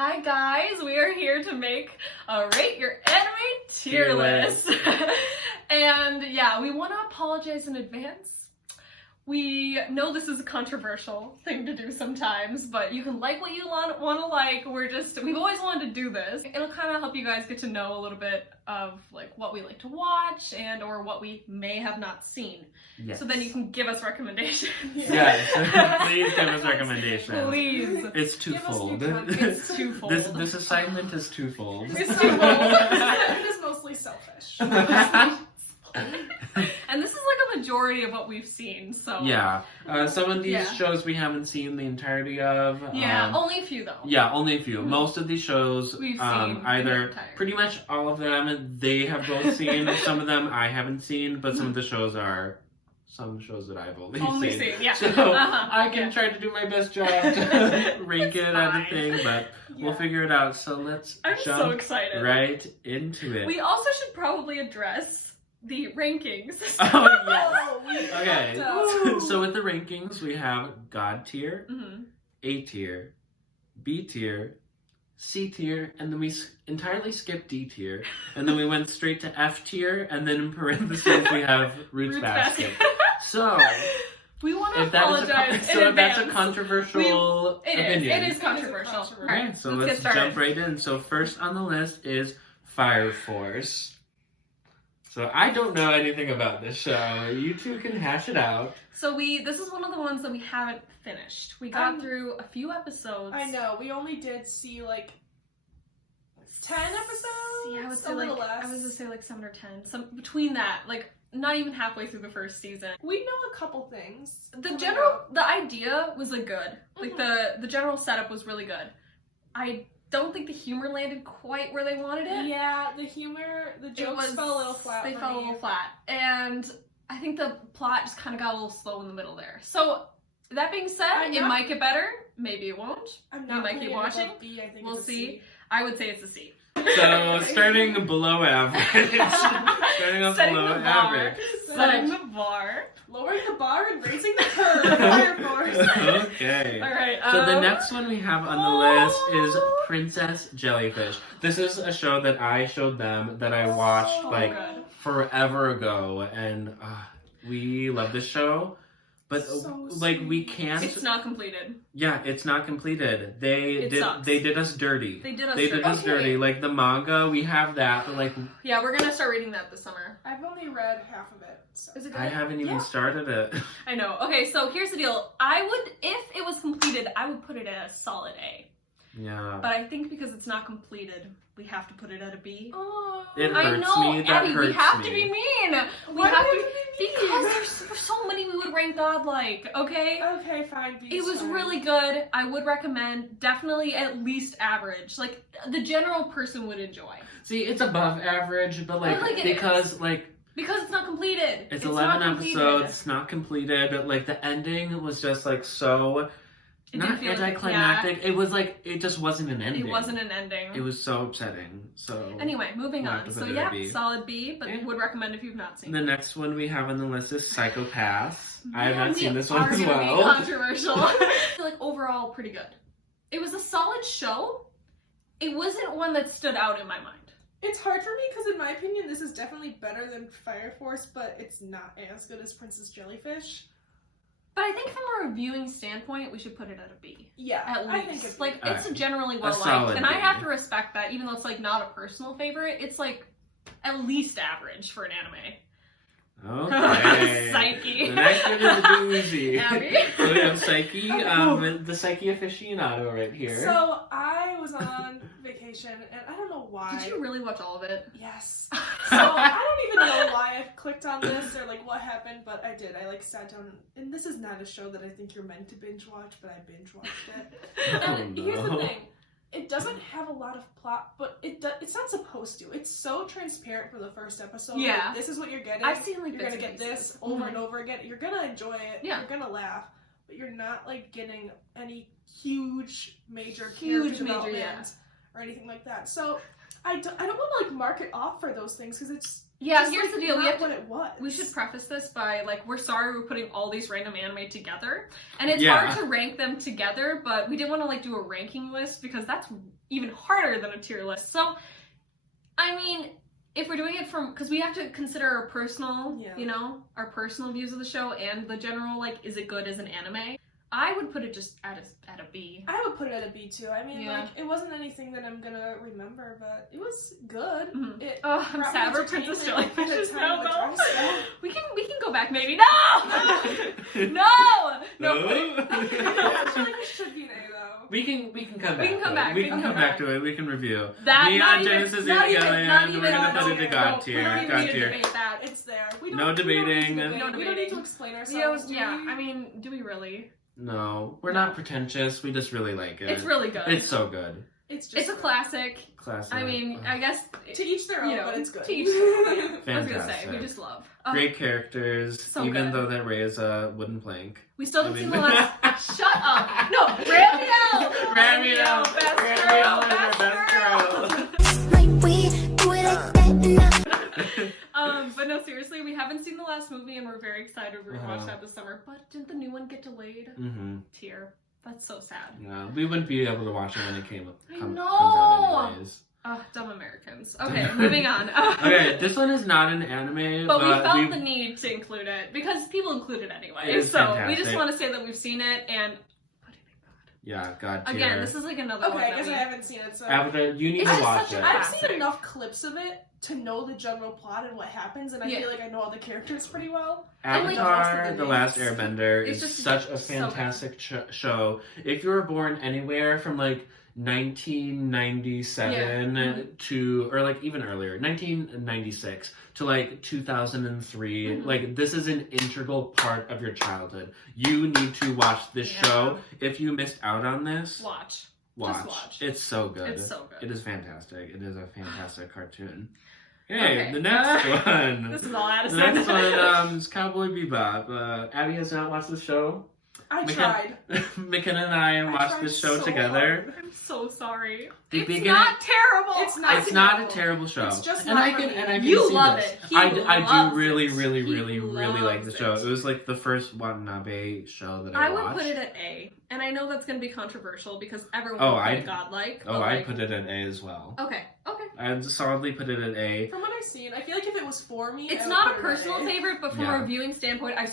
Hi guys, we are here to make a Rate Your Anime tier list. And yeah, we want to apologize in advance. We know this is a controversial thing to do sometimes, but you can like what you want to like. We've always wanted to do this. It'll kind of help you guys get to know a little bit of like what we like to watch and or what we may have not seen. Yes. So then you can give us recommendations. Yes, please give us recommendations. Please. It's twofold. It's twofold. This assignment is twofold. It's twofold. It is mostly selfish. And this is like a majority of what we've seen, so... Yeah. Some of these shows we haven't seen the entirety of. Yeah, only a few though. Yeah, only a few. Most of these shows, we've seen either, pretty much all of them, they have both seen. Some of them I haven't seen, but some of the shows are some shows that I've only seen. Yeah. So I can try to do my best job to rank it and everything, but we'll figure it out. So let's jump right into it. We also should probably address the rankings. Oh, yes. Okay. So with the rankings, we have God tier, A tier, B tier, C tier, and then we entirely skipped D tier, and then we went straight to F tier, and then in parentheses we have Roots Basket. So we want to apologize. So that's a controversial opinion. It is controversial. Alright, so let's jump right in. So first on the list is Fire Force. So I don't know anything about this show. You two can hash it out. So this is one of the ones that we haven't finished. We got through a few episodes. I know. We only did see like 10 episodes? Yeah, I would say little less. I was gonna say like 7 or 10. Some between that, like not even halfway through the first season. We know a couple things. The idea was like good. Like the general setup was really good. I don't think the humor landed quite where they wanted it. Yeah, the jokes fell a little flat. They fell a little flat. And I think the plot just kind of got a little slow in the middle there. So, that being said, it might get better. Maybe it won't. You might keep watching. B, I think we'll see. C. I would say it's a C. So, starting below average. Starting off below average. Setting the bar. Lowering the bar and raising the curve. Fire Force. Okay. Alright. So the next one we have on the list is Princess Jellyfish. This is a show that I showed them that I watched forever ago, and we love this show. But we can't. It's not completed. Yeah, it's not completed. They did us dirty. They did us dirty. Like the manga, we have that, but like. Yeah, we're gonna start reading that this summer. I've only read half of it. So. Is it good? I haven't even started it. I know. Okay, so here's the deal. If it was completed, I would put it at a solid A. Yeah. But I think because it's not completed, we have to put it at a B. Oh, it hurts me. That Abby, hurts we have me. to be mean. Because there's so many we would rank godlike. Okay. Okay, fine. It was really good. I would recommend. Definitely at least average. Like the general person would enjoy. See, it's above average, but because it's not completed. It's 11 episodes. It's not completed. Like the ending was just like so. Not anticlimactic. It was like it just wasn't an ending. It wasn't an ending. It was so upsetting. So anyway, moving on. So yeah, solid B, but would recommend if you've not seen it. The next one we have on the list is Psychopaths. I have not seen this one as well. Be controversial. I feel like overall pretty good. It was a solid show. It wasn't one that stood out in my mind. It's hard for me because in my opinion this is definitely better than Fire Force, but it's not as good as Princess Jellyfish. But I think from a reviewing standpoint, we should put it at a B. Yeah, at least. I think it's like it's generally well liked, and I have to respect that, even though it's like not a personal favorite. It's like at least average for an anime. Okay. Saiki. The next one is a doozy. Abby. So we have Saiki, the Saiki aficionado right here. So I was on vacation, and I don't know why. Did you really watch all of it? Yes. So I don't even know why I clicked on this or like what happened, but I did. I like sat down, and this is not a show that I think you're meant to binge watch, but I binge watched it. And here's the thing. It doesn't have a lot of plot, but it's not supposed to. It's so transparent for the first episode. Yeah. Like, this is what you're getting. I've seen like you're gonna get this over and over again. You're gonna enjoy it. Yeah. You're gonna laugh, but you're not like getting any huge major development or anything like that. So I don't want to like mark it off for those things because Yeah, Just, here's like, the deal. not what it was. We should preface this by, like, we're sorry we're putting all these random anime together. And it's Yeah. hard to rank them together, but we didn't want to, like, do a ranking list because that's even harder than a tier list. So, I mean, if we're doing it from, because we have to consider our personal, you know, our personal views of the show and the general, like, is it good as an anime? I would put it just at a B. I would put it at a B too. I mean, like, it wasn't anything that I'm gonna remember, but it was good. Mm-hmm. It I'm sad for entertainment Princess Jellyfish at a is time now of though. address. We can go back maybe. No! No! Jellyfish should be there though. We can come back. We can come back. We can come back to it. We can review. That, Me not and even, Genesis not even, Evangelion, not we're even. gonna put it to God No, tier. we don't God need to tier. debate that. It's there. No debating. We No don't need debating. to explain ourselves. Yeah, I mean, do we really? No, we're not pretentious. We just really like it. It's really good. It's so good. It's a classic. Classic. I mean, I guess to each their own, you know, but it's good. To each their own. I was gonna say, Fantastic. we just love. Great characters, so even good. though that Ray is a wooden plank. We still haven't I seen mean- the last. Shut up! No, Ramiel! Ramiel! Best Ramiel girl! is our best girl! Like we do it like that now. But no, seriously, we haven't seen the last movie and we're very excited we're gonna watch Uh-huh. that this summer. But didn't the new one get delayed? Mm-hmm. Tear. That's so sad. Yeah, we wouldn't be able to watch it when it I come know. out anyways. Dumb Americans. Okay, moving on. Okay, this one is not an anime, But we felt the need to include it because people include it anyway. It is So we fantastic. just want to say that we've seen it and put it in God. Yeah, God tier. Again, this is like another one. Okay, I that guess we- I haven't seen it, so Avatar, you need It's to just watch such it. a- I've classic. seen enough clips of it to know the general plot and what happens, and I feel like I know all the characters pretty well. And, like, Avatar, most The of the Last names. Airbender It's is just such a so fantastic show. If you were born anywhere from like 1997 to, or like even earlier, 1996 to like 2003, like this is an integral part of your childhood. You need to watch this show. If you missed out on this, Watch. watch. Just watch. It's so good. It's so good. It is fantastic. It is a fantastic cartoon. Hey, Okay. the next one. This is all I had to The say. next one is Cowboy Bebop. Abby has not watched the show. I tried. McKenna and I watched tried this show so together. hard. I'm so sorry. The It's beginning- not terrible. It's not. It's not a terrible show. It's just and not I for can me. and I can You see love this. it. He I loves do really, it. really, He really, really like the loves show. it. It was like the first Watanabe show that I I would watched. put it at A, and I know that's going to be controversial because everyone Oh, would put I- it godlike. Oh, but, I like, put it at A as well. Okay. I'd solidly put it at A. From what I've seen, I feel like if it was for me, It's I would not a put it personal at A. favorite, but from Yeah. a reviewing standpoint, I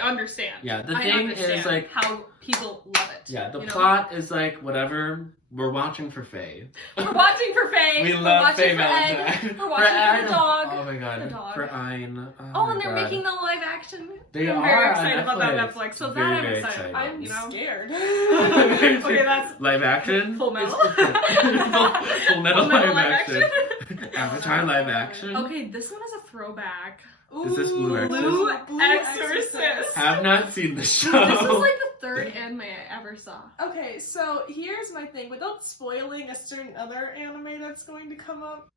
understand. Yeah, the I thing understand is like how people love it. yeah, the you know? plot is like whatever. We're watching for Faye. We're watching for Faye. We We're love watching Faye for Egg. Valentine. We're watching for Ayn. the dog. Oh my god. The dog. For Ayn. Oh, my and they're God. making the live action. They I'm are very on excited about that Netflix. Netflix. So Very, that I'm very excited excited. about. I'm You know. scared. Okay, that's live action. Full Metal. Full Metal Full Metal live action. Avatar live action. Okay, this one is a throwback. Is this Blue Exorcist? Blue Exorcist. Have not seen the show. This is like the third anime I ever saw. Okay, so here's my thing. Without spoiling a certain other anime that's going to come up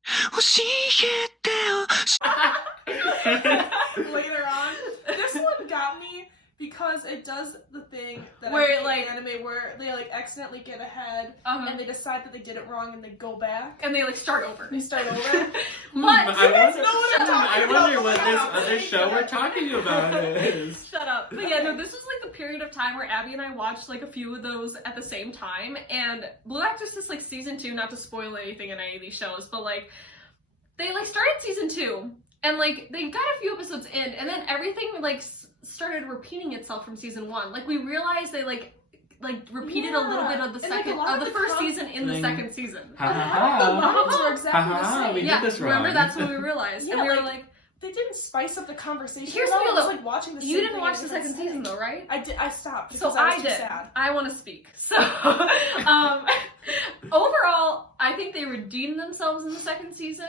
later on, this one got me because it does the thing that Where I it, hate like- in anime where they like accidentally get ahead and they decide that they did it wrong and they go back. And they like start over. They start over. But I guys wonder, know what I'm talking I about. wonder what this Wow. other show we're talking about is. Shut up. But yeah, no, this was like the period of time where Abby and I watched like a few of those at the same time. And Blue Exorcist like season 2, not to spoil anything in any of these shows, but like they like started season 2 and like they got a few episodes in and then everything like started repeating itself from season 1. Like we realized they like repeated a little bit of the And, like, second a lot of of the the first season in the Thing. second season. Ha The ha lines ha. were exactly Ha the ha, same. we did Yeah, this wrong. remember that's when we realized. Yeah, and we were like, like, They didn't spice up the conversation. Here's the at all. deal, It was though. like watching the same you didn't thing watch in the a different second season setting. though, right? I did. I stopped So because I was I too did. sad. I want to speak. So, overall, I think they redeemed themselves in the second season.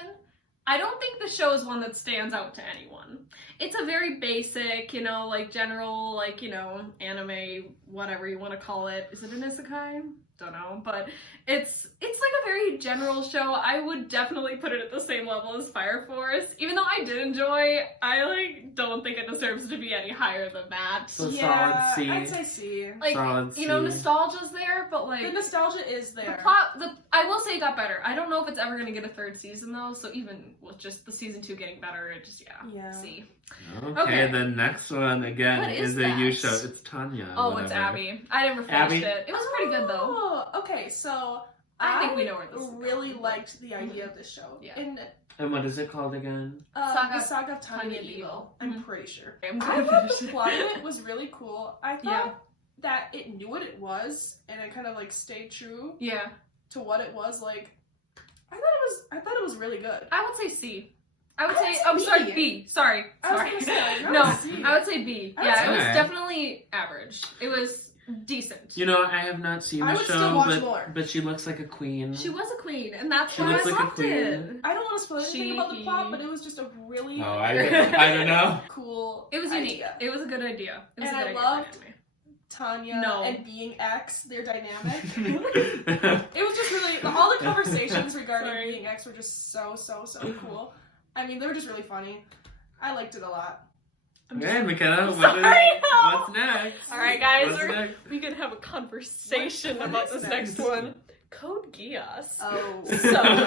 I don't think the show is one that stands out to anyone. It's a very basic, you know, like general, like, you know, anime, whatever you want to call it. Is it an isekai? don't know, but it's like a very general show. I would definitely put it at the same level as Fire Force. Even though I did enjoy, I like don't think it deserves to be any higher than that. So Yeah, solid C. I'd say C. Like, Solid you know, C. nostalgia's there, but like The nostalgia is the there. plot, I will say it got better. I don't know if it's ever gonna get a third season though, so even with just the season 2 getting better, it just, Yeah. C. Okay, the next one again What is is a U that? show. It's Tanya. Oh, it's whatever. Abby. I never finished Abby? it. It was pretty good though. Oh, okay, so I think we know where this is really going. liked the idea of this show. Yeah. And And what is it called again? the Saga of Tanya Tanya the the Evil. Evil. I'm pretty sure. I'm I gonna thought finish the it. plot of it was really cool. I thought Yeah. that it knew what it was, and it kind of like stayed true Yeah. to what it was. Like, I thought it was really good. I would say C. I would I say, would say I'm B. sorry, B. Sorry. I was Sorry. gonna say, No, C. I would say B. I would Yeah, say it was okay. definitely average. It was decent. You know, I have not seen I the would still show, watch more. but she looks like a queen. She was a queen, and that's She why I looks like a loved queen. it. I don't want to spoil anything She- about the plot, but it was just a really Oh, I don't know. cool. It was unique. idea. It was a good idea. It was And a good I idea loved- for anime. Tanya No. and being X, their dynamic. It was just really all the conversations regarding Sorry. being X were just so cool. I mean, they were just really funny. I liked it a lot. Okay, McKenna, Sorry. what's next? All right, guys, What's next? we could have a conversation What about is this next? next one. Code Geass. Oh.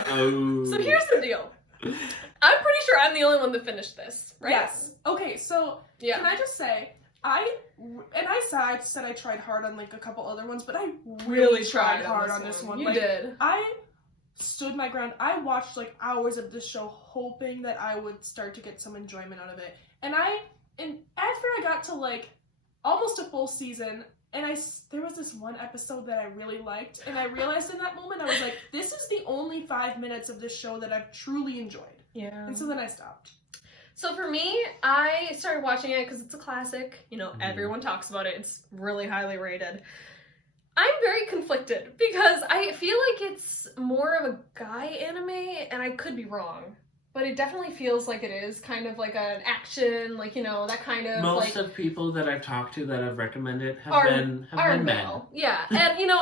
Oh. So here's the deal. I'm pretty sure I'm the only one that finished this, right? Yes. Okay, so Yeah. can I just say, I said I tried hard on like a couple other ones, but I really tried hard on this one. You Like, did. I stood my ground. I watched like hours of this show hoping that I would start to get some enjoyment out of it. And after I got to like almost a full season, and there was this one episode that I really liked, and I realized in that moment I was like, this is the only 5 minutes of this show that I've truly enjoyed. Yeah. And so then I stopped. So for me, I started watching it because it's a classic. You know, everyone talks about it. It's really highly rated. I'm very conflicted because I feel like it's more of a guy anime, and I could be wrong. But it definitely feels like it is kind of like an action, like, you know, that kind of Most like of people that I've talked to that have recommended have are been men. male. Yeah. And you know,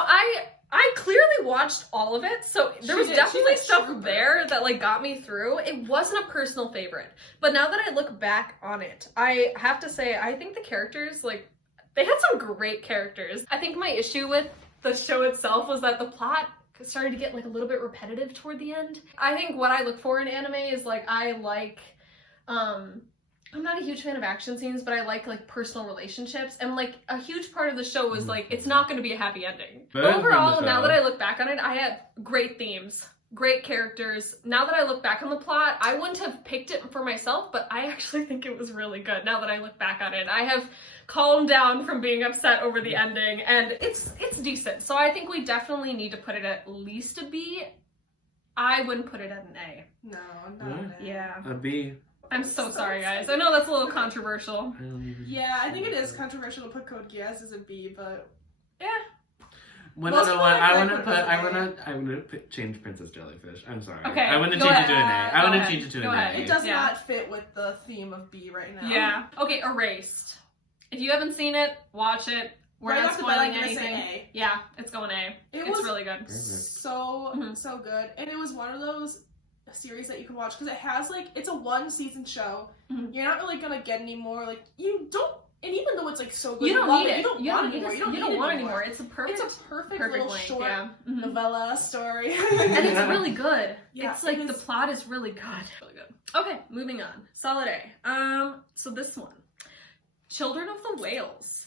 I clearly watched all of it, so there was She did. definitely She's a stuff trooper. there that like got me through. It wasn't a personal favorite. But now that I look back on it, I have to say I think the characters, like, they had some great characters. I think my issue with the show itself was that the plot started to get like a little bit repetitive toward the end. I think what I look for in anime is like I'm not a huge fan of action scenes, but I like personal relationships, and like a huge part of the show was like it's not going to be a happy ending. But from Overall, the now show. that I look back on it, I had great themes, great characters. Now that I look back on the plot, I wouldn't have picked it for myself, but I actually think it was really good. Now that I look back on it, I have calmed down from being upset over the ending, and it's decent. So I think we definitely need to put it at least a B. I wouldn't put it at an A. No, not an A. Yeah. A B. I'm so sorry, guys. I know that's a little controversial. Yeah, I think it is controversial to put Code Geass as a B, but Yeah. Well, Most no, people what like I that want to put put, as I want to change Princess Jellyfish. I'm sorry. Okay, I want to go change ahead. it to an A. I Go want to ahead. change it to Go an ahead. A. it does Yeah. not fit with the theme of B right now. Yeah. Okay, Erased. If you haven't seen it, watch it. We're Right not off the bat, spoiling I'm gonna say anything. A. Yeah, it's going A. It It's was really good. so Mhm. so good, and it was one of those series that you can watch because it has like it's a 1-season show. Mhm. You're not really gonna get any more. Like you don't, and even though it's like so good, You don't love need it. You don't want any more. You don't need want it any more. It's a perfect, It's a perfect little length, short yeah. Mhm. novella story. And it's really good. Yeah, it's like it the is- plot is really good. Really good. Okay, moving on. Solid A. So this one. Children of the Whales.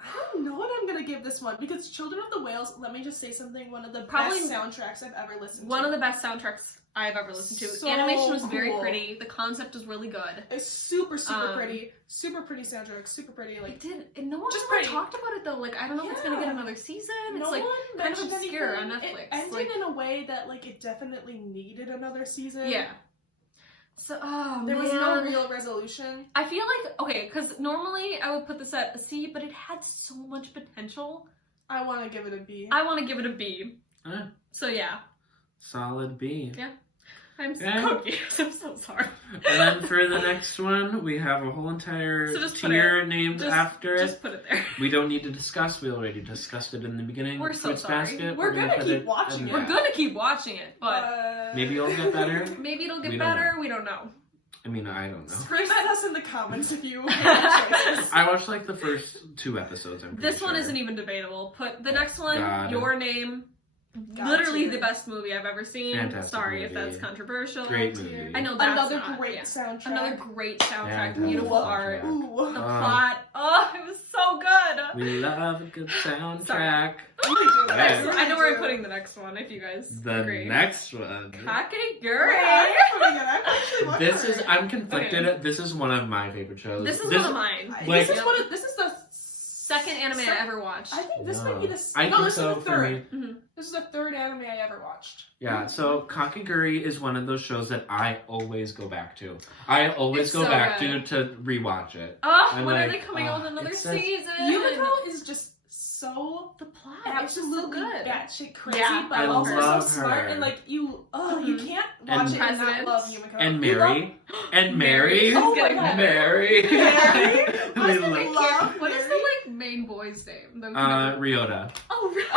I don't know what I'm gonna give this one because Children of the Whales. Let me just say something. One of the Probably best soundtracks I've ever listened to. One of the best soundtracks I've ever listened to. So Animation was very cool. pretty. The concept was really good. It's super Um, pretty soundtrack. Super pretty. It Like did. And no one Just ever pretty. talked about it though. Like I don't know if it's gonna get Yeah. another season. no It's like one kind of mentioned obscure anything. on Netflix. It ended Like- in a way that like it definitely needed another season. yeah. So There was no real resolution. I feel like okay, because normally I would put this at a C, but it had so much potential. I want to give it a B. I want to give it a B. Huh? So yeah. Solid B. Yeah. I'm so Yeah. confused. I'm so sorry. And then for the next one, we have a whole entire So just put tier named Just- after it. Just put it there. We don't need to discuss. We already discussed it in the beginning. We're so Fruits sorry. Basket. We're gonna put keep watching in it. We're that. gonna keep watching it, but Maybe it'll get better. maybe it'll get We don't better. We don't know. I mean, I don't know. Scream at us in the comments if you have choices. I watched like the first 2 episodes. I'm pretty This one sure. isn't even debatable. Put the next one, God. Your Name. God Literally tier. the best movie I've ever seen. Fantastic Sorry if movie. that's controversial. Great God movie. tier. I know that's Another not, great yeah. soundtrack. Another great soundtrack, Fantastic beautiful soundtrack. art, Ooh. the plot. Oh, it was so good. We love a good soundtrack. We do. Yeah. We I know where do. I'm putting the next one. If you guys The agree. next one. Kakegurui. I'm putting it. I'm actually looking This for is. it. I'm conflicted. Okay. This is one of my favorite shows. This is one of mine. Like- This is the Second anime I ever watched. I think this might be the. I no, think this so is the for third. me. This is the third anime I ever watched. Yeah, so Kakegurui is one of those shows that I always go back to. I always It's go so back good. to rewatch it. Oh, I'm when are like, they coming out with another it's such- season? Yumiko is just so The plot. It's just so absolutely good. batshit crazy, Yeah, but I also love so smart her. and like you. Oh, you Mhm. can't And watch it and not President. love Yumiko. And You Mary. And Mary. Oh my Getting God. Mary. Mary? We I love love What is Mary. the like main boy's name? The Ryota. oh, really?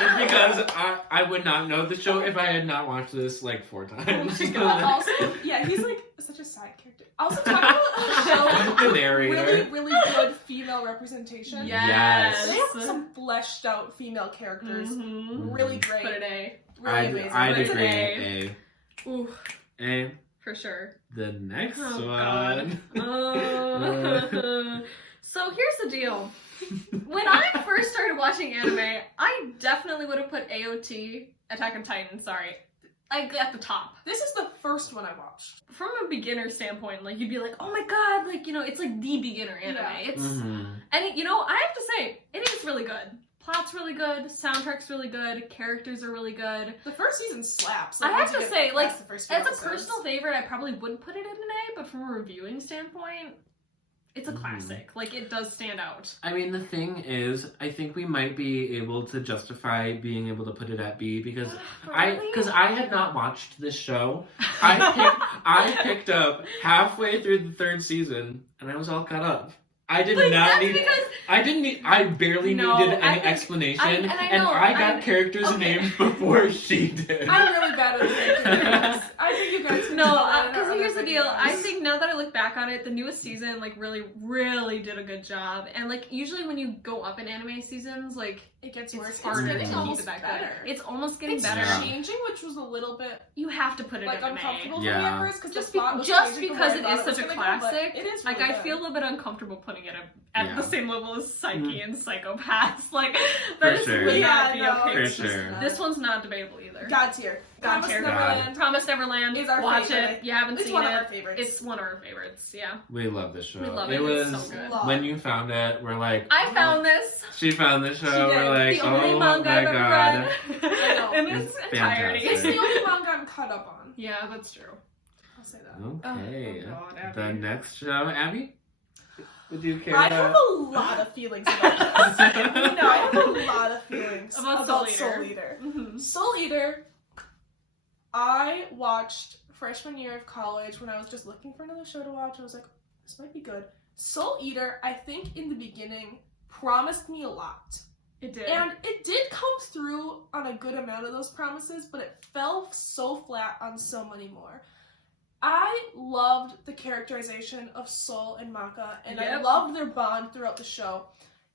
It's because I would not know the show if I had not watched this like 4 times. Oh my But God. also, yeah, he's like such a side character. Also, talk about a show The with narrator. really, really good female representation. Yes. They have some fleshed out female characters. Mhm. Really great. Put an A. Really amazing. I'd It's an agree. A. A. Ooh, A. for sure. The next Oh, one. God. So here's the deal. When I first started watching anime, I definitely would have put AOT, Attack on Titan, sorry, like at the top. This is the first one I watched. From a beginner standpoint, like you'd be like, oh my god, like, you know, it's like the beginner anime. Yeah. It's Mhm. and it, you know, I have to say, it is really good. Plot's really good, soundtrack's really good, characters are really good. The first season slaps. I have once you to get say, like, past the first few As a episodes. personal favorite, I probably wouldn't put it in an A, but from a reviewing standpoint, it's a Mhm. classic. Like, it does stand out. I mean, the thing is, I think we might be able to justify being able to put it at B because I had not watched this show. I picked up halfway through the 3rd season and I was all caught up. I did Like, not that's need. because I barely No, needed I any think- explanation, and I know, I got characters' okay. names before she did. I'm really bad at thinking. I think you guys. No, can because here's the deal. I think now that I look back on it, the newest season like really, really did a good job. And like usually when you go up in anime seasons, like it gets it's worse. harder It's to getting keep almost it that better. good. It's almost getting It's better. Yeah. changing, which was a little bit You have to put it like in an uncomfortable A. for me Yeah. at first because Just, the plot was just changing from because where it I is thought such a was gonna go, but classic. It is Like really I good. feel a little bit uncomfortable putting it at Yeah. the same level as Saiki Mm. and Psychopaths. Like For that just sure. would Yeah, not be no, okay. For it's just sure. not. This one's not debatable either. God tier. God Promised tier. Neverland. Promised Neverland Is our Watch favorite. it. You haven't It's seen one of it. our favorites. It's one of our favorites. Yeah. We love this show. We love It it. was It's so good. Love. when you found it, we're like, I found this. she found the show. She did. We're like, The only oh manga my I've ever god. I know. read in its It's entirety. It's the only manga I'm caught up on. Yeah, that's true. I'll say that. Okay. Oh, God, Abby. The next show, Abby? Would you care I to... have a lot of feelings about this. I have a lot of feelings About about Soul Soul Eater. Eater. Mhm. Soul Eater, I watched freshman year of college when I was just looking for another show to watch. I was like, this might be good. Soul Eater, I think in the beginning, promised me a lot. It did. And it did come through on a good amount of those promises, but it fell so flat on so many more. I loved the characterization of Soul and Maka, and I Yep. loved their bond throughout the show.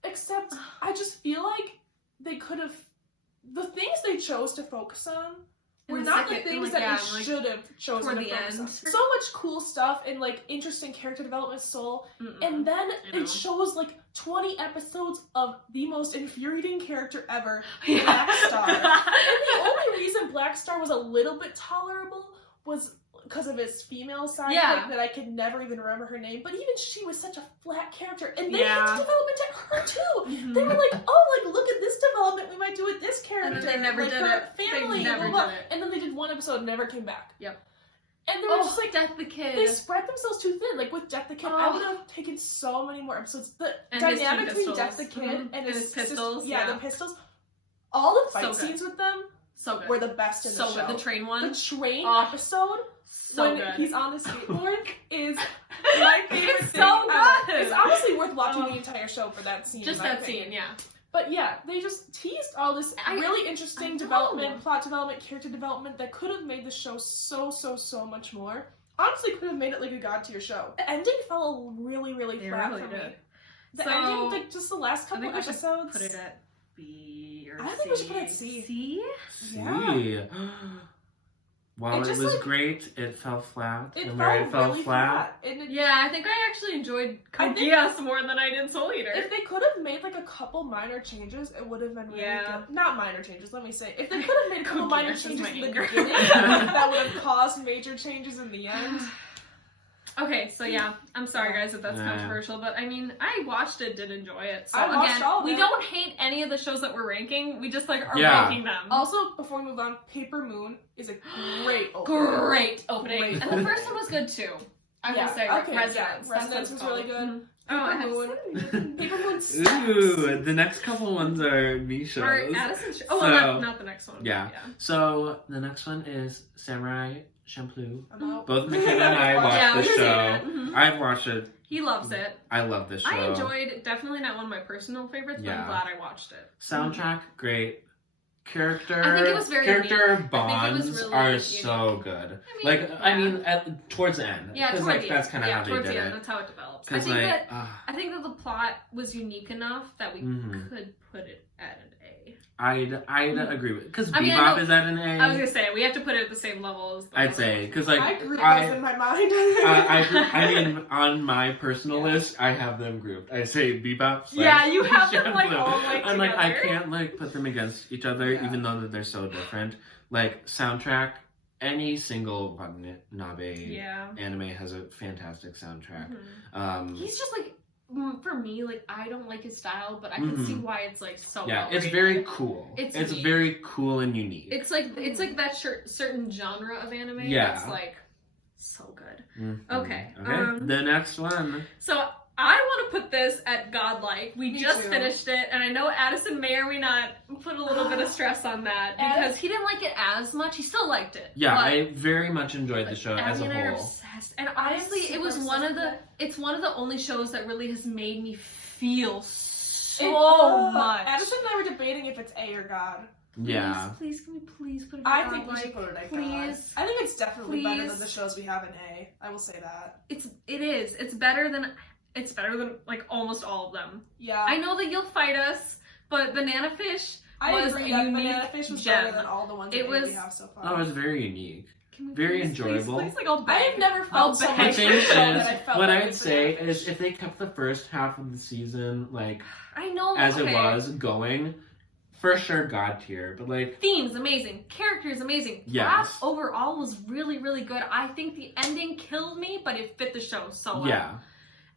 Except, I just feel like they could have... The things they chose to focus on were In the not second- the things like, that yeah, they like, should have chosen toward to the focus on. end. So much cool stuff and, like, interesting character development with Soul. Mm-mm. And then I know. it shows like 20 episodes of the most infuriating character ever, Yeah. Black Star. And the only reason Black Star was a little bit tolerable was because of his female side Yeah. that I could never even remember her name. But even she was such a flat character. And they Yeah. had development to her too. Mhm. They were like, oh, like look at this development we might do with this character. And then they never like, did her it. They family, never blah, blah. did it. And then they did one episode and never came back. Yep. And they were Oh, just like, Death the Kid. they spread themselves too thin. Like with Death the Kid, I Oh. would have taken so many more episodes. The And his dynamic two between pistols. Death the Kid Mhm. and his pistols, yeah, yeah. the pistols. All the So fight good. scenes with them So good. were the best in the show. So good. The train one. The train Oh, episode so when good. he's on the skateboard is my favorite It's thing so ever. good. It's honestly worth watching the entire show for that scene. Just in my that opinion. scene, yeah. But yeah, they just teased all this really interesting development, plot development, character development that could have made the show so much more. Honestly, could have made it like a god tier show. The ending fell really flat really for did. me. The So, ending, like just the last couple I think episodes. Put it at B or I think we should put it at C. C? Yeah. See. While It it just, was like- it fell flat. It and fell where it fell really flat. flat. And it, Yeah, I think I actually enjoyed I think- Geass more than I did Soul Eater. if they could have made like a couple minor changes, it would have been really Yeah. good. Not minor changes, let me say. If they could have made a couple Cookie, minor that's just changes my in the anger. beginning, that would have caused major changes in the end. Okay, so yeah, I'm sorry guys if that's Yeah. controversial, but I mean, I watched it, did enjoy it. So I watched again, all of we it. don't hate any of the shows that we're ranking. We just like are Yeah. ranking them. Also, before we move on, Paper Moon is a great opening. Great opening, Great and the first one was good too. I will say okay, Residence. yeah, That's what Residence it's was really called. good. Oh, I Paper have Moon. Paper Moon sucks. Ooh, the next couple ones are me shows. Or Addison. Oh, So- well, not the next one. Yeah. So the next one is Samurai Champloo. I'm out. Both McKenna and I watched Yeah, the we've seen show. it. Mhm. I've watched it. He loves it. I love this show. I enjoyed. Definitely not one of my personal favorites, but Yeah. I'm glad I watched it. Soundtrack, great. Character, I think it was very character unique. I think it was bonds really are unique. so good. Yeah. I mean, towards the end. Yeah, because toward like the that's end. kind of Yeah, how they towards did the end. it. That's how it develops. I Because think like, I think that the plot was unique enough that we Mhm. could put it at an A. I'd agree with because I mean, I Bebop know- is at an A. I was gonna say we have to put it at the same level as. The I'd say because like I grew I- those in my mind. I mean, on my personal list, I have them grouped. I say Bebop. Yeah, you have them like Champloo. all like I'm like, I together. can't like put them against each other, Yeah. even though that they're so different. Like soundtrack, any single Watanabe Yeah. anime has a fantastic soundtrack. Mhm. He's just like. For me, like I don't like his style, but I can see why it's like so. Yeah, well it's rated. very cool. It's It's unique. very cool and unique. It's like that certain genre of anime. Yeah. That's like so good. Mhm. Okay, Okay. The next one. So I want to put this at godlike. We Me just too. finished it, and I know Addison may or may not put a little bit of stress on that because he didn't like it as much. He still liked it. Yeah, but, I very much enjoyed the show as Abby a and I are whole. obsessed. And honestly, it was super one of obsessed the. with It's one of the only shows that really has made me feel so much. Addison and I were debating if it's A or God. Yeah. Please, can we please put it? I at think we godlike? should put it at Please. God. I think it's definitely better than Please. the shows we have in A. I will say that. It is. It's better than like almost all of them. Yeah. I know that you'll fight us, but Banana Fish I was agree a that unique Banana Fish was gem. better than all the ones It that we was- have so far. That was very unique. Can we Very please, enjoyable. Please, like, I'll I have beg. never I'll felt so beg. The much thing for is, the show that I felt what like I'd with say Banana is Fish. if they kept the first half of the season like I know. as okay. it was going, for sure God tier. But like Themes amazing, characters amazing. Yes. Plot overall was really, really good. I think the ending killed me, but it fit the show so well. yeah.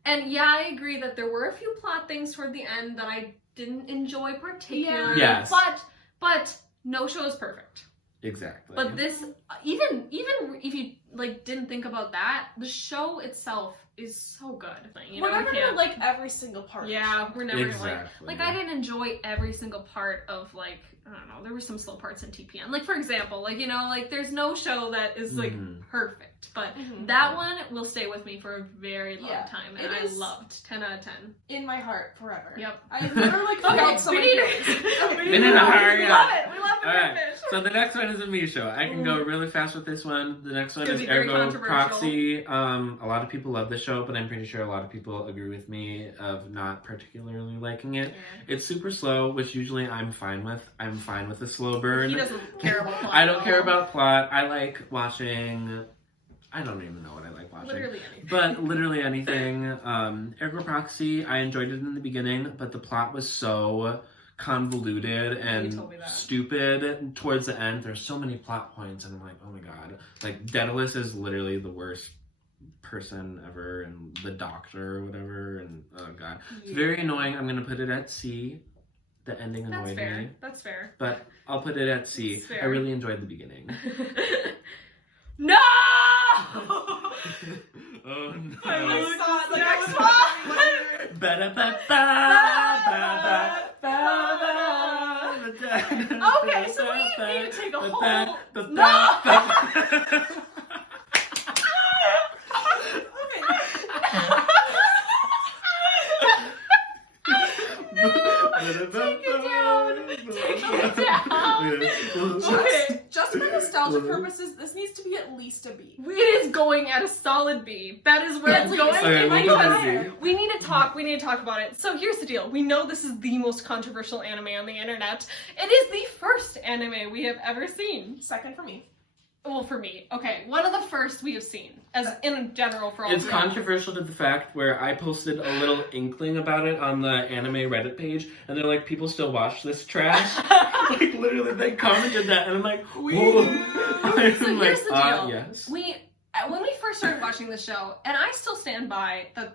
And yeah, I agree that there were a few plot things toward the end that I didn't enjoy particularly. Yeah. Yes. But no show is perfect. Exactly. But this, even if you like didn't think about that, the show itself is so good. Like, you We're know, never we gonna can't. like every single part. of the Yeah, show. we're never gonna Exactly. like I didn't enjoy every single part of like I don't know, there were some slow parts in TPN. Like for example, like you know, like there's no show that is like Mhm. perfect. But Mhm. that one will stay with me for a very long Yeah, time. it And I is- loved 10 out of 10. In my heart forever. Yep. I never like Okay, felt so we many need feelings. it. We need to hurry We up. love it. We love the Alright, fish. So the next one is a me show. I can go really fast with this one. The next one It's is gonna be very Ergo controversial. Proxy. A lot of people love the show, but I'm pretty sure a lot of people agree with me of not particularly liking it. It's super slow, which usually I'm fine with. I'm fine with a slow burn. He doesn't care about plot. I don't care about plot. I like watching. I don't even know what I like watching. literally anything. But literally anything. Ergo Proxy, I enjoyed it in the beginning, but the plot was so convoluted and told me that. stupid towards the end. There's so many plot points, and I'm like, oh my god. Like, Daedalus is literally the worst person ever, and the doctor or whatever, and oh god. It's very annoying. I'm gonna put it at C. The ending That's annoyed fair. me. That's fair. But I'll put it at C. That's fair. I really enjoyed the beginning. No! Oh no. I saw it the No, next it's one. Ba-da-ba-ba, ba-ba-ba-ba-ba. Okay, so need to take a whole... Take it down. Take it down. Okay. Just for nostalgia purposes, this needs to be at least a B. It is going at a solid B. That is where it's going. Okay, We need to talk. We need to talk about it. So here's the deal. We know this is the most controversial anime on the internet. It is the first anime we have ever seen. Second for me. Well, for me. Okay, one of the first we have seen, as in general for all It's three. controversial to the fact where I posted a little inkling about it on the anime Reddit page, and they're like, people still watch this trash? Like, literally, they commented that, and I'm like, whoa. So here's the deal. Yes. When we first started watching the show, and I still stand by the...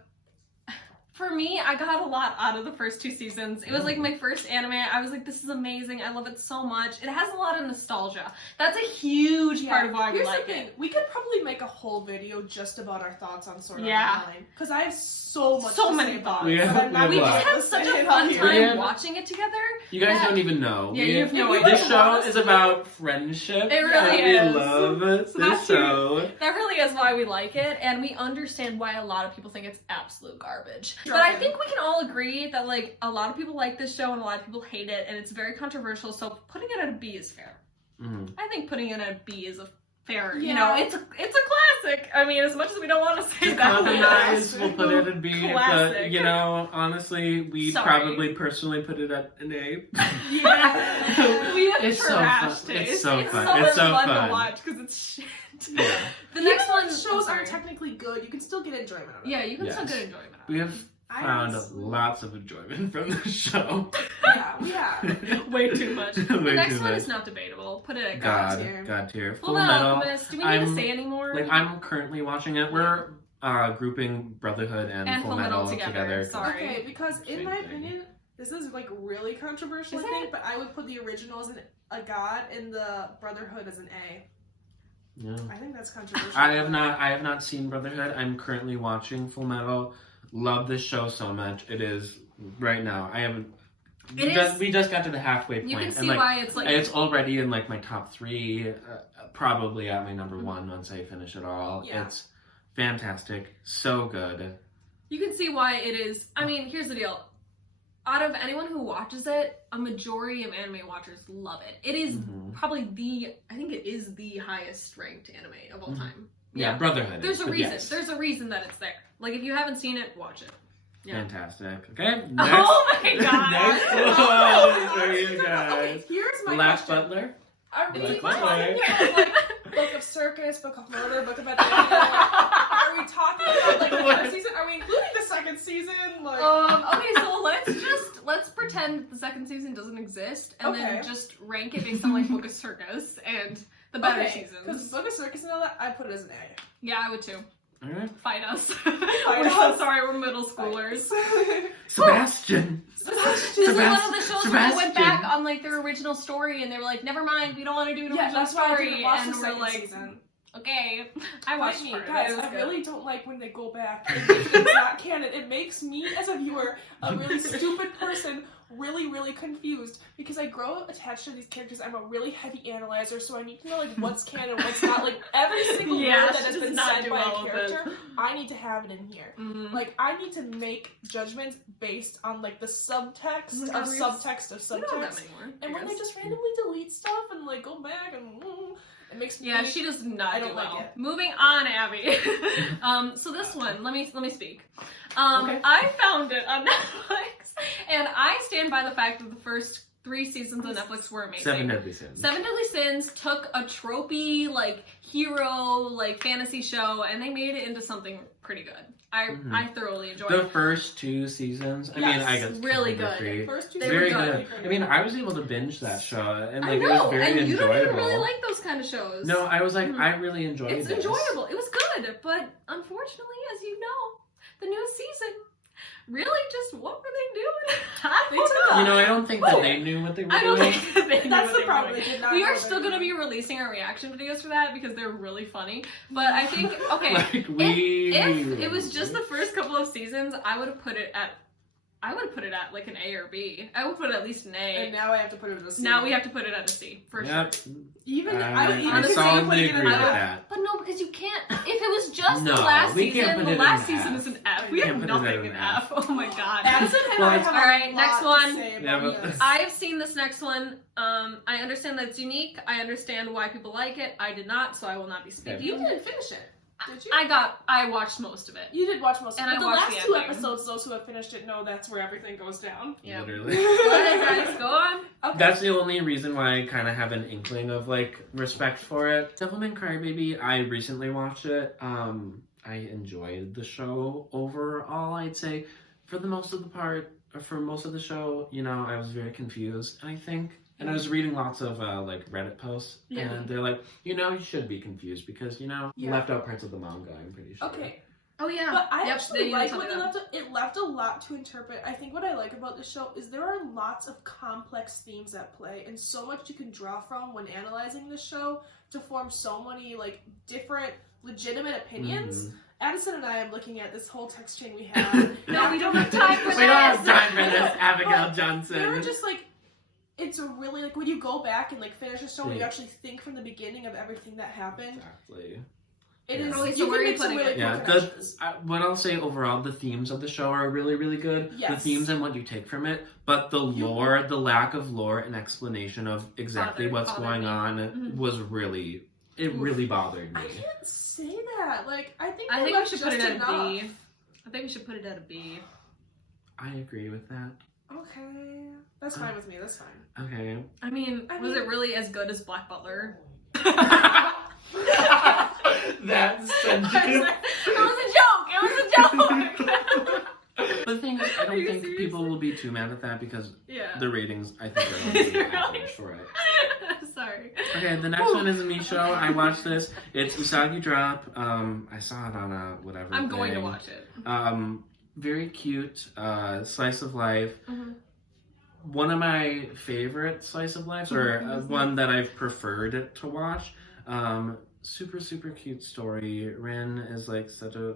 For me, I got a lot out of the first 2 seasons. It was like my first anime. I was like, this is amazing. I love it so much. It has a lot of nostalgia. That's a huge part of why we like it. We could probably make a whole video just about our thoughts on Sword Art Online. Because I have so many thoughts. We just had such a fun time watching it together. You guys don't even know. Yeah, you have no idea. This show is about friendship. It really is. We love this show. That really is why we like it, and we understand why a lot of people think it's absolute garbage. But I think we can all agree that, like, a lot of people like this show and a lot of people hate it, and it's very controversial, so putting it at a B is fair. I think putting it at a B is a fair, you know, it's a classic. I mean, as much as we don't want to say that. Compromise, we'll put it at B, classic. but, you know, honestly, we'd probably personally put it at an A. Yeah. We have trash taste. It's so fun. It's so fun fun to watch, because it's shit. Yeah. The next one... shows aren't technically good, you can still get enjoyment out of it. Yeah, you can still get enjoyment out of it. We have found lots of enjoyment from the show. Yeah, we have. Way too much. The next one is not debatable. Put it at God tier. God tier. Fullmetal Alchemist. Do we need to say anymore? Like, I'm currently watching it. We're grouping Brotherhood and Fullmetal together. Sorry. Okay, because in my opinion, this is like really controversial, I think, but I would put the original as a God and the Brotherhood as an A. Yeah. I think that's controversial. I have not seen Brotherhood. I'm currently watching Fullmetal. Love this show so much. It is right now. We just got to the halfway point. You can see and, why it's like it's already in like my top 3, probably at my number 1 once I finish it all. Yeah. It's fantastic, so good. You can see why it is. I mean, here's the deal. Out of anyone who watches it, a majority of anime watchers love it. It is probably I think it is the highest ranked anime of all time. Yeah, Brotherhood. There's a reason. Yes. There's a reason that it's there. Like, if you haven't seen it, watch it. Yeah. Fantastic. Okay. Next. Oh my god. Next one for you guys. Okay, here's my Black question. Butler. Are we Black Butler. like Book of Circus, Book of Murder, Book of Evangelion? Are we talking about like the first season? Are we including the second season? Like, okay, so let's pretend the second season doesn't exist, and then just rank it based on like Book of Circus and the better seasons. Because Book of Circus and all that, I put it as an A. Yeah, I would too. Alright. Fight us. We're so sorry, we're middle schoolers. Sebastian! This is one of the shows where they went back on like their original story and they were like, never mind, we don't want to do an original story. And we're like, season. Okay, I watched it. Guys, I really don't like when they go back and it's not canon. It makes me, as a viewer, a really stupid person, really confused because I grow attached to these characters. I'm a really heavy analyzer, so I need to know like what's canon, what's not. Like every single word that has been said by a character, I need to have it in here. Like I need to make judgments based on like the subtext of subtext of subtext. And when they just randomly delete stuff and like go back and it makes me. Yeah, she does not. I don't do like well. it. Moving on, Abby. So this one, let me speak. Okay. I found it on Netflix, and I stand by the fact that the first 3 seasons of Netflix were amazing. 7 Deadly Sins. 7 Deadly Sins took a tropey, like, hero, like, fantasy show, and they made it into something pretty good. I thoroughly enjoyed it. The first 2 seasons, I mean, I guess really good. The first 2 very seasons good. I mean, I was able to binge that show, and like I know, it was very and you enjoyable. don't even really like those kind of shows. No, I was like, I really enjoyed it. It's enjoyable. It was good, but unfortunately, as you know, the new season really just what were they doing? I don't know. You know, I don't think that they knew what they were doing. I don't think that they knew That's what the they problem. were doing. They did not We know are what still they going to were be releasing our reaction videos for that because they're really funny. But I think, okay, Like, if it was just the first couple of seasons, I would have put it at I would put it at like an A or B. I would put it at least an A. And now I have to put it at a C. Now we have to put it at a C, for Yep. sure. Even I would even honestly consider solidly putting it agree with at a that. But no, because you can't. If it was just No, the last we can't season, put the it last in season F. is an F. We We have can't put it nothing in in F. F. Oh my god. Addison and Well, I have alright, a next lot one. to say Yeah, about but- this. I have seen this next one. I understand that it's unique. I understand why people like it. I did not, so I will not be speaking. You didn't finish it, did you? I watched most of it. You did watch most of it. And I But the watched last the two ending. episodes, those who have finished it know that's where everything goes down. Yeah. Literally. Go ahead, guys. Go on. Okay. That's the only reason why I kind of have an inkling of like respect for it. Devilman Crybaby, I recently watched it. I enjoyed the show overall. I'd say for most of the show, you know, I was very confused, and I was reading lots of like Reddit posts, Yeah. and they're like, you know, you should be confused because you know you Yeah. left out parts of the manga. I'm pretty sure. Okay, Oh yeah. but I Yep, actually they like tell what me they that. left. It left a lot to interpret. I think what I like about the show is there are lots of complex themes at play, and so much you can draw from when analyzing the show to form so many like different legitimate opinions. Mhm. Addison and I am looking at this whole text chain we have. No, we don't have time for We don't have this. time for this, But Abigail Johnson. They were just like, it's a really like when you go back and like finish a show, and you Yeah. actually think from the beginning of everything that happened. Exactly. It Yeah. is. Okay, so You where can are you make some putting really it? cool Yeah, connections. what I'll say overall, the themes of the show are really, really good. Yes. The themes and what you take from it, but the lore, the lack of lore and explanation of exactly what's Bothered going me. on Mhm. was really, it really bothered I me. can't say that. Like I think I they think we left should put it just at a enough. B. I think we should put it at a B. I agree with that. Okay, that's fine with me. That's fine. Okay. I mean, I was mean- it really as good as Black Butler? That's It was a joke. It was a joke. The thing is, I Are you don't think serious? people will be too mad at that because Yeah. the ratings, I think, are going to be Really? average for it. Sorry. Okay, the next one is a me show. I watched this. It's Usagi Drop. I saw it on a whatever. I'm going to thing. watch it. Very cute slice of life. Mhm. One of my favorite slice of lives, or one that I've preferred to watch. Super cute story. Rin is like such a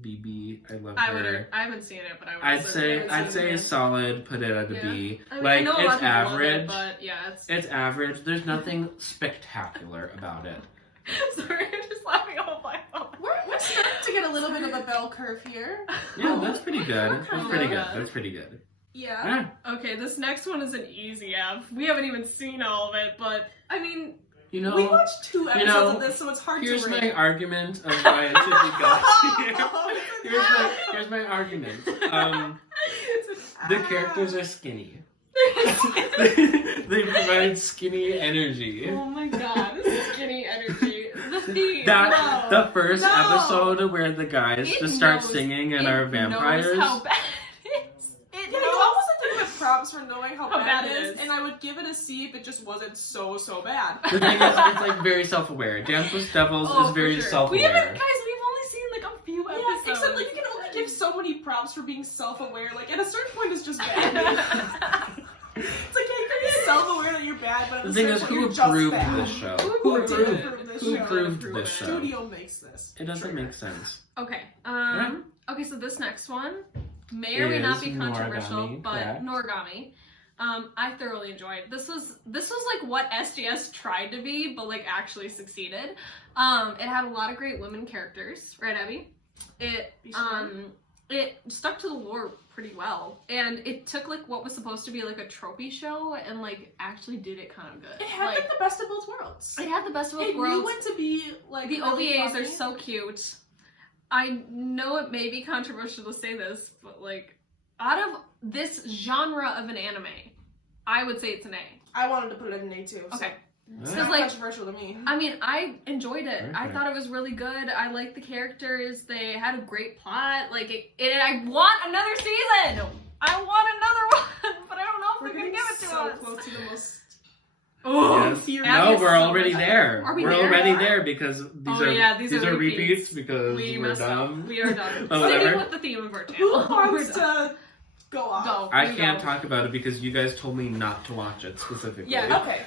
BB. I love her. I haven't seen it, but I would. I'd say Yeah. solid. Put it at a B. I mean, Like I know a lot it's of people love average. it, but yeah, it's. It's average. There's nothing spectacular about it. Sorry, I'm just laughing all by We're starting to get a little bit of a bell curve here. Yeah, that's pretty good. That's pretty good. Yeah. That's pretty good. Yeah. Yeah. Okay, this next one is an easy F. We haven't even seen all of it, but I mean, You know, We watched 2 episodes know, of this, so it's hard here's to my rate. argument of why it should be good. Oh, Here's my argument. The characters are skinny. They provide skinny energy. oh my god, skinny energy. The theme. That No. the first No. episode where the guys It just start knows- singing and it are vampires. knows how bad it is. It Yeah, you knows. almost have to give it props for knowing how bad it is, is. and I would give it a C if it just wasn't so bad. The thing is, it's like very self-aware. Dance with Devils Oh, is for very sure. self-aware. We haven't, guys. We've only seen like a few Yeah, episodes. except like you can only give so many props for being self-aware. Like at a certain point, it's just bad. It's like yeah, you can be self-aware that you're bad, but at The a thing certain is, point, who you're just approved bad. this show? Who Who approved did it? approve this Who show? approved Approve this it. show? Studio makes this. It doesn't Trigger. make sense. Okay. Okay. So this next one may or may Is not be controversial, Noragami, but correct? Noragami. I thoroughly enjoyed. This was like what SGS tried to be, but like actually succeeded. It had a lot of great women characters, right, Abby? It stuck to the lore pretty well, and it took like what was supposed to be like a tropey show and like actually did it kind of good. It had like the best of both worlds. It had the best of both It knew worlds. when to be like The really OVAs funny. are so cute. I know it may be controversial to say this, but like, out of this genre of an anime, I would say it's an A. I wanted to put it at an A too. So Okay. it's So, not like- controversial to me. I mean, I enjoyed it. I Okay. thought it was really good. I liked the characters. They had a great plot. Like, I want another season! I want another one! But I don't know if they're gonna give it to so us. close to the most. Oh, Yes. Fear No, Abby's we're so already much- there. Are we We're there? already there because these are repeats because We we're messed dumb. up. We are done. Oh, whatever. Sticking with the theme of our Who channel. We're wants done. to Go off. Go. I can't talk about it because you guys told me not to watch it specifically. Yeah, Okay.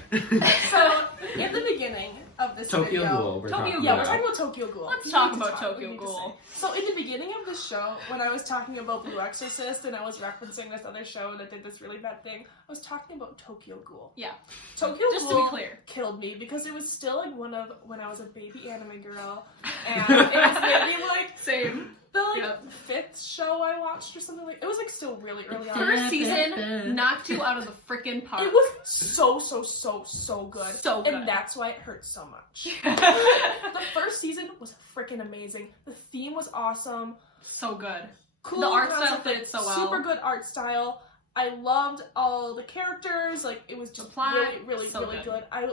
So, in the beginning of this Tokyo video... Ghoul, we're talking Yeah, we're about. talking about Tokyo Ghoul. Let's We talk need to about Tokyo we need to Ghoul. say. So, in the beginning of this show, when I was talking about Blue Exorcist and I was referencing this other show that did this really bad thing, I was talking about Tokyo Ghoul. Yeah. Tokyo Just Ghoul to be clear. killed me because it was still like one of when I was a baby anime girl, and it was maybe like Same. the fifth show I watched or something like. It was like still really early on. First season knocked you out of the freaking park. It was so good. So good. And that's why it hurt so much. The first season was freaking amazing. The theme was awesome. So good. Cool. The art style concept, fit so well. Super good art style. I loved all the characters. Like it was just plot, really so good. I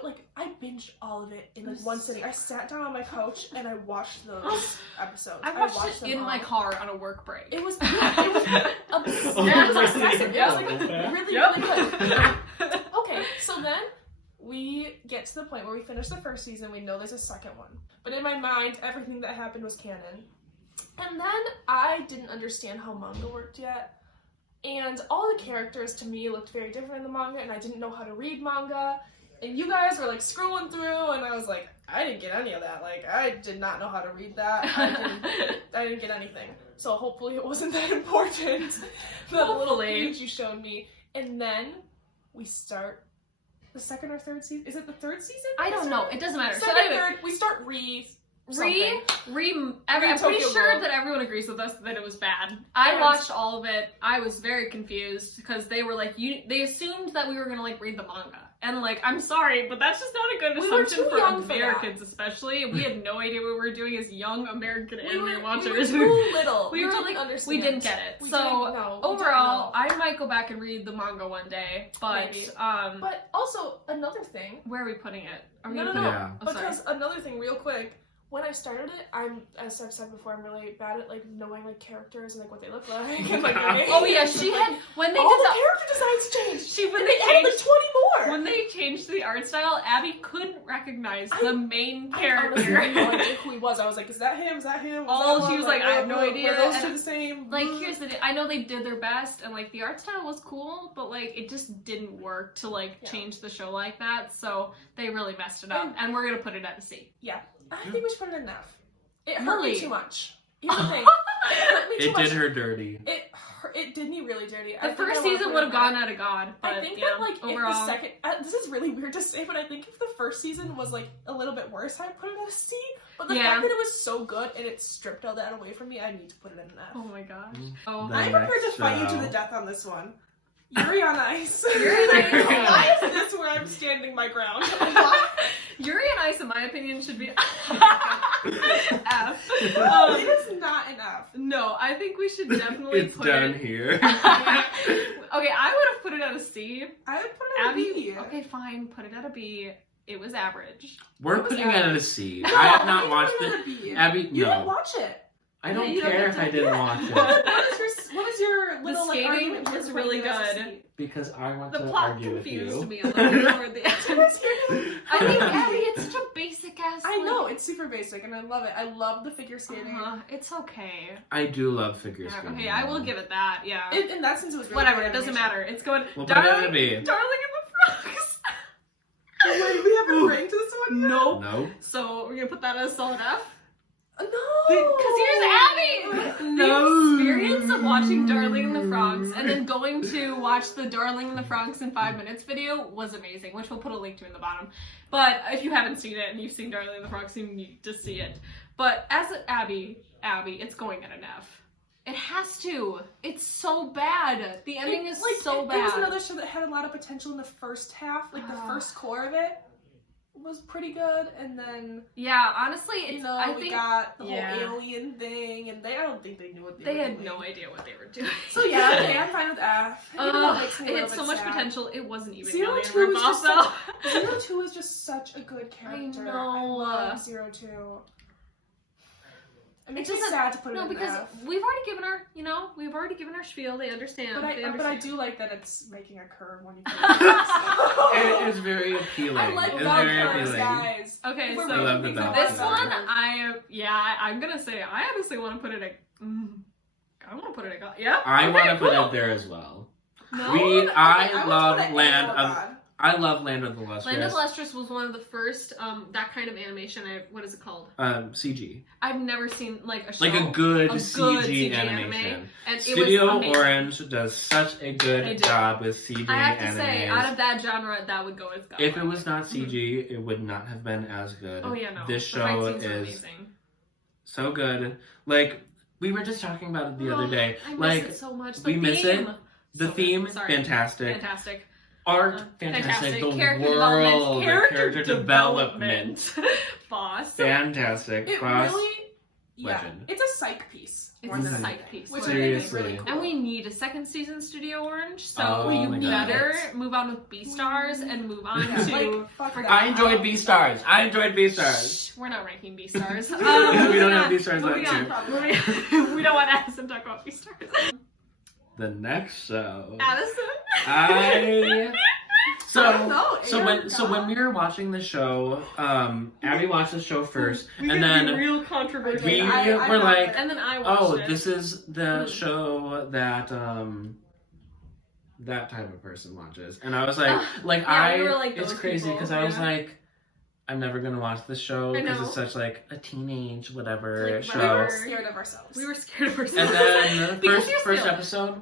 binged all of it in like one sitting. I sat down on my couch and I watched those episodes. I watched them it in all. my car on a work break. It was obsessive. It was obsessive. It was like really good. Okay, so then we get to the point where we finish the first season. We know there's a second one, but in my mind, everything that happened was canon. And then I didn't understand how manga worked yet. And all the characters to me looked very different in the manga, and I didn't know how to read manga. And you guys were like scrolling through, and I was like, I didn't get any of that. Like, I did not know how to read that. I didn't get anything. So hopefully it wasn't that important. The little page you showed me. And then we start the second or third season. Is it the third season? I don't know. It doesn't matter. Second, third. We start I'm pretty sure that everyone agrees with us that it was bad. I watched all of it. I was very confused because they were like, they assumed that we were gonna like read the manga. And like, I'm sorry, but that's just not a good assumption for Americans, especially. We had no idea what we were doing as young American anime watchers. We were too little. We didn't get it. Overall, I might go back and read the manga one day. But maybe. But also another thing. Where are we putting it? Are we No. Yeah. Because another thing, real quick. When I started it, as I've said before, I'm really bad at like knowing like characters and like what they look like. And, like, oh yeah, she had when they all did the character designs changed. When they added like 20 more. When they changed the art style, Abby couldn't recognize the main character. I honestly had no idea who he was. I was like, is that him? Is that him? She was like, I have no idea. Were those two the same? Like, here's the deal. I know they did their best, and like the art style was cool, but like it just didn't work to like change the show like that. So they really messed it up, and we're gonna put it at a C. Yeah, I think we should put it in F. It hurt me too much. Here's the thing. It hurt me too much. It did her dirty. It did me really dirty. The first season would have gone out of God. But, I think that like overall, if the second, this is really weird to say, but I think if the first season was like a little bit worse, I'd put it at a C. But the fact that it was so good and it stripped all that away from me, I need to put it in an F. Oh my gosh. I'm prepared to fight you to the death on this one. Yuri on Ice. Yuri on Ice. Why is this where I'm standing my ground? Yuri on Ice, in my opinion, should be F. It is not an F. No, I think we should definitely it's put down it here. Okay, I would have put it at a C. I would put it at a B. Okay, fine, put it at a B. It was average. We're putting it at a C. I have not watched it. Abby, You no. didn't watch it. I don't care if I didn't watch it. What is your little the skating argument was really good. Because I want the to plot argue with you. confused me a little bit toward the end. I think Abby, it's such a basic ass. I know, it's super basic and I love it. I love the figure skating. It's okay. I do love figure skating. Okay, I will give it that. Yeah. In that sense, it was really whatever. good It doesn't animation. matter. It's going. We'll put it at a B. Darling in the Franxx. Wait, we haven't ranked this one yet? Nope. No. So we're gonna put that as a solid F. No. Because here's Abby. The experience of watching Darling in the Franxx and then going to watch the Darling in the Franxx in 5 minutes video was amazing, which we'll put a link to in the bottom. But if you haven't seen it and you've seen Darling in the Franxx, you need to see it. But as Abby, it's going at an F. It has to. It's so bad. The ending is so bad. There was another show that had a lot of potential in the first half, like the first core of it was pretty good, and then honestly, it's, I think we got the whole alien thing, and I don't think they knew what they had no idea what they were doing. So yeah, okay, I'm fine with F. It had so much potential. It wasn't even Zero Evangelion Two ripoff, though. Zero 2 is just such a good character. I know. I love Zero 2. It makes me sad to put it in because F. we've already given our spiel. They understand. But understand. I do like that it's making a curve when you put it in. It is very appealing. I like it's bell very curves, appealing. guys. Okay, We're so I love the bell this curves. one, I'm gonna say I honestly want to put it at. God, I want to put it at God. Yeah. I okay, want to put cool. it there as well. No. I love Land Land of of God. I love Land of the Lustrous. Land of the Lustrous was one of the first that kind of animation. What is it called? CG. I've never seen like a show. Like a good CG CG anime. animation. And Studio it was amazing. Orange does such a They good do. job with CG I have to animes. say, out of that genre, that would go as God. If it was not CG, it would not have been as good. Oh yeah, no. This The fight show scenes are is amazing. so good. Like, we were just talking about it the other day. I miss Like, it so much. we miss it. theme. The So theme, good. Sorry. fantastic. Fantastic. Art, fantastic. The Character world, development. character development. Boss. Fantastic. It Cross really, yeah, legend. it's a psych piece. It's more a than Mhm. psych piece. Which Which I think is Seriously. really cool. And we need a second season Studio Orange, so Oh you my better God. move on with B-Stars and move on Yeah, to... like, fuck that. I enjoyed B-Stars. I enjoyed B-Stars. Shh, we're not ranking B-Stars. We don't have moving B-Stars on. on Moving on. here. We don't want Addison to talk about B-Stars. The next show. Addison? I... So, I don't know, when we were watching the show, Abby watched the show first, We and could be then real controversial. we I were found like, it. And then I watched oh, it. this is the Mhm. show that that type of person watches, and I was like, yeah, we were like it's those crazy people, because I was yeah. like, I'm never gonna watch this show I because know. it's such like a teenage whatever Like, show. We were whatever. scared of ourselves. We were scared of And ourselves. then Because first here's first the deal. episode,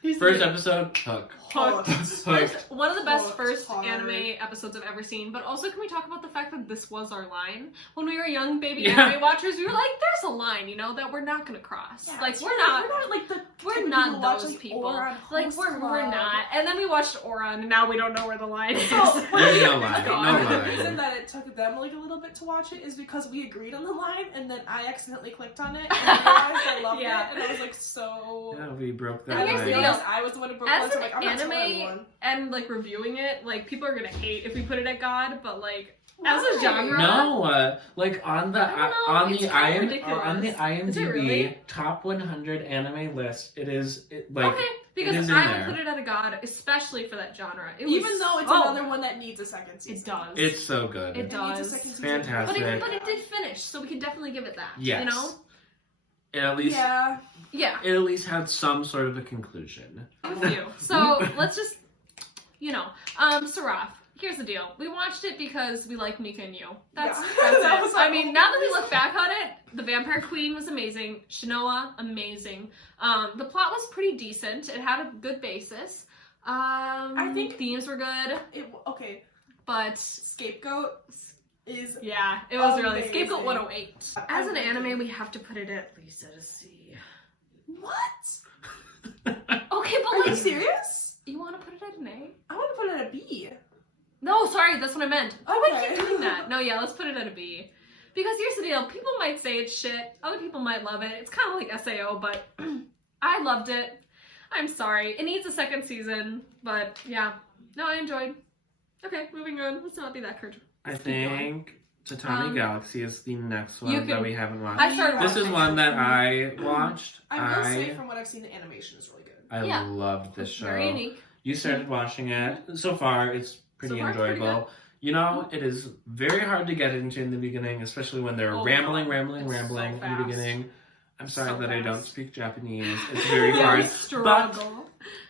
Here's the first deal. episode, hook. Hooked. Hooked. One of the best Hooked first hard. anime episodes I've ever seen, but also can we talk about the fact that this was our line? When we were young baby Yeah. anime watchers, we were like, there's a line, you know, that we're not gonna cross. Yeah, like, it's we're true. not, We're not like the we're type of not people watch, those like, people. Ouran Like, Host we're Club. not. And then we watched Ouran, and now we don't know where the line is. So, There's no line, okay, no the line. reason that it took them like a little bit to watch it is because we agreed on the line, and then I accidentally clicked on it, and I realized I loved Yeah. it, and I was like, so. Yeah, we broke And that here's I the line. deal. realized I was the one who broke As one, so an I'm like, I'm not telling anime- anyone. And, like, reviewing it, like, people are gonna hate if we put it at God, but, like, as a Why? genre... No, like on the I don't know, on it's the kind of on the ridiculous. Is it IMDb really? top 100 anime list, like okay, because is in I there. would put it at a God, especially for that genre. It Even was though it's so- another one that needs a second season. It does. it's so good. It It needs a does. second season. Fantastic. But it did finish, so we can definitely give it that. Yes. You know? It at least Yeah. Yeah. it at least had some sort of a conclusion. With you. So let's just, you know, Seraph. Here's the deal. We watched it because we like Mika and you. That's, Yeah. that's That it. was I our mean, now that we look back on it, the Vampire Queen was amazing. Shinoa, amazing. The plot was pretty decent. It had a good basis. I think- themes were good, Okay. but Scapegoat is. yeah, it was really Amazing. Scapegoat 108. As an Amazing. anime, we have to put it at least at a C. What? Okay, but Are you like, serious? you want to put it at an A? I want to put it at a B. No, sorry, that's what I meant. Why do I Okay. keep doing that? No, yeah, let's put it at a B. Because here's the deal, people might say it's shit, other people might love it. It's kind of like SAO, but I loved it. I'm sorry. It needs a second season, but yeah. No, I enjoyed. Okay, moving on. Let's not be that curt. I Let's keep going. think Tatami Galaxy is the next one you that can- we haven't watched. I started This is watching. one that I watched. I will say, from what I've seen, the animation is really good. I Yeah. loved this show. Very unique. You started watching it. So far, it's pretty So far, it's pretty enjoyable. You know, it is very hard to get into in the beginning, especially when they're Oh, rambling no. in It's the so fast. beginning. I'm sorry So that I don't fast. speak Japanese. It's very Yeah, hard. we struggle.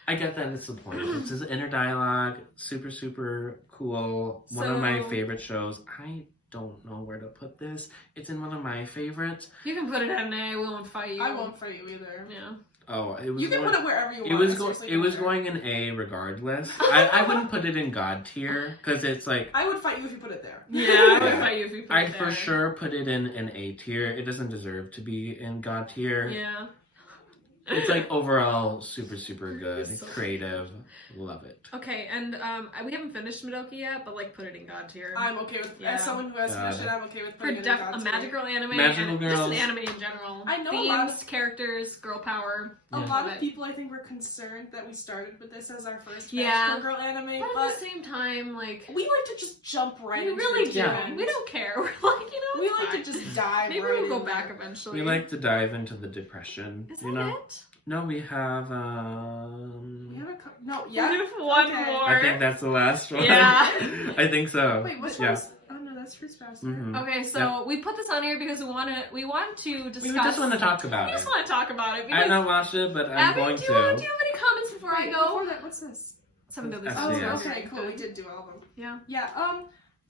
I get that it's the point. It's his inner dialogue. Super, super cool. One of my So- favorite shows. I don't know where to put this. It's in one of my favorites. You can put it at an A, we won't fight you. I won't fight you either. Yeah. Oh, it was You can going, put it wherever you want. it was I going seriously it was don't care. going in A regardless. I wouldn't put it in God tier because it's like I would fight you if you put it there. Yeah, I would Yeah. fight you if you put I'd it for there. sure put it in an A tier. It doesn't deserve to be in God tier. Yeah. It's like overall super, super good, It's so creative. Love it. Okay, and we haven't finished Madoka yet, but like put it in God tier. I'm okay with Yeah. as someone who has God. finished it. I'm okay with For putting it in a God tier. magical anime, Magical and just girls. an anime in general. I know a Themes, lot of- characters, girl power. A Yeah. lot Love of it. people, I think, were concerned that we started with this as our first Yeah. magical girl anime, But at but the same time, like we like to just jump right we into really the do. deep Yeah. end. We don't care. We're like, you know, We it's like fine. to just dive Maybe right we'll go in back there. eventually. We like to dive into the depression. Is you that know? it? No, we have We have a no, We yeah. have one Okay. more. I think that's the last one. Yeah. I think so. Wait, which Yeah. one's? Oh no, that's Fast, freeze faster. Mhm. Okay, so we put this on here because we want to discuss. We just want to talk about We it. just want to talk about it. I have not watched it, but I'm Abby, going do to. you have any comments before I Wait, go? Before that, what's this? Seven Deadly That's Oh, the Sins. okay, cool. We did do all of them. Yeah. Yeah,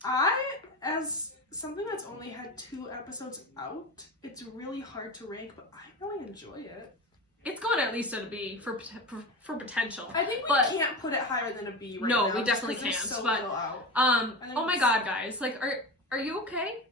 I, as something that's only had 2 episodes out, it's really hard to rank, but I really enjoy it. It's going at least at a B for potential. I think we But- can't put it higher than a B right No, now. we just definitely 'cause there's can't, so but- little out. think Oh my it's- god, guys! Like, are you okay?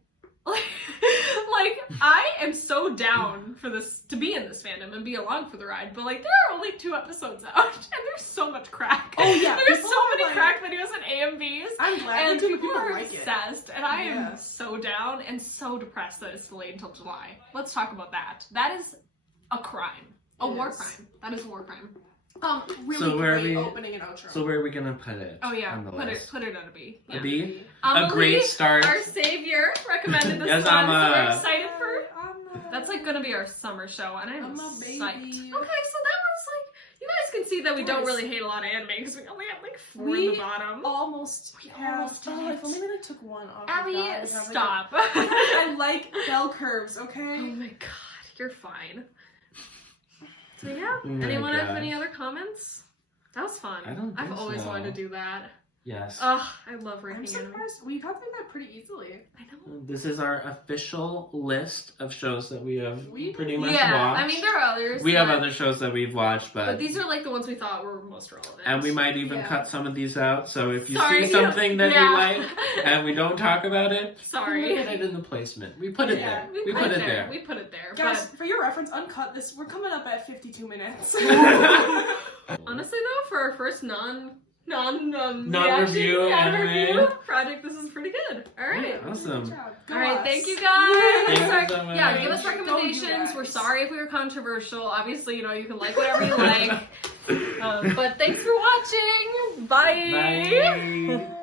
Like, I am so down for this to be in this fandom and be along for the ride, but like, there are only 2 episodes out, and there's so much crack. Oh, yeah, there's people so are many like- crack videos and AMVs. I'm glad And we do, people people are like it. obsessed, and I Yeah. am so down and so depressed that it's delayed until July. Let's talk about that. That is a crime. A It war is. crime. That is a war crime. Really So where are great we- opening and outro. So where are we gonna put it? Oh yeah, on the put list? it at a B. A Yeah. B? A great Emily, start. Our savior recommended this Yes, one, I'm, so we're excited for. I'm That's like gonna be our summer show, and I'm I'm a psyched. baby. Okay, so that was like, you guys can see that we don't Nice. really hate a lot of anime because we only have like 4 in We the bottom. almost We have. almost did Oh, it. if only we like took one off. Abby, of that and have, like, stop. I like bell curves, okay? Oh my god, you're fine. So yeah, Oh my anyone have gosh. any other comments? That was fun. I don't I've think always so. wanted to do that. Yes. Ugh, I love I'm ranking anime. surprised. We got through that pretty easily. I know. This is our official list of shows that we have We- pretty much Yeah, watched. I mean there are others. we have but- other shows that we've watched, But these are like the ones we thought were most relevant. and we might even Yeah. cut some of these out. So if you Sorry, see something that yeah. you like and we don't talk about it, Sorry. look at it in the placement. We put it Yeah, there. We put it there. We put it there. Guys, for your reference, uncut this. We're coming up at 52 minutes. But honestly though, for our first Non-review non-review anime. project, this is pretty good. All right. Awesome. Good job. Go All right, us. thank you guys. Thank you Sorry- so much. Yeah, give us Go you recommendations. guys. We're sorry if we were controversial. Obviously, you can like whatever you like. But thanks for watching. Bye. Bye.